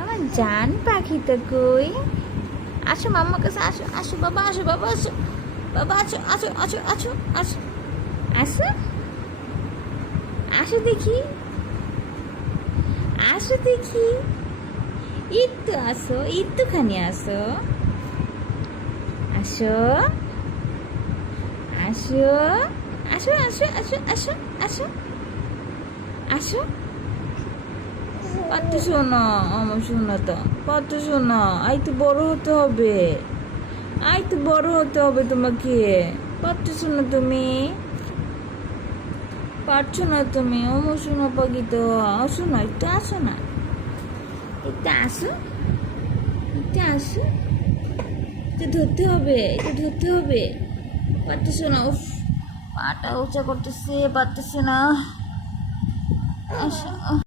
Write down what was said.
আমার জান পাখিটা কই? আসো মাম্মার কাছে, আসো আসো বাবা, আসো বাবা, আসো বাবা, আসো আসো আসো আসো আসো আসো আসো দেখি, আসো দেখি, একটু আসো, একটুখানি আসো, আসো আসো আসো আসো আসো আসো আসো আসো। কত শোনো আমার শোনো তো, কত শোনো, আই তো বড় হতে হবে, আই তো বড় হতে হবে তোমাকে। কত শোনো তুমি, পারছো না তুমি, অমর শোনো পাখি তো। আসো না, একটু আসো না, একটু আসো, একটু আসো, একটু ধরতে হবে, একটু ধরতে হবে। পারতেছো না, উফ, পাটা উঁচা করতেছে, পারতেছে না। আসো।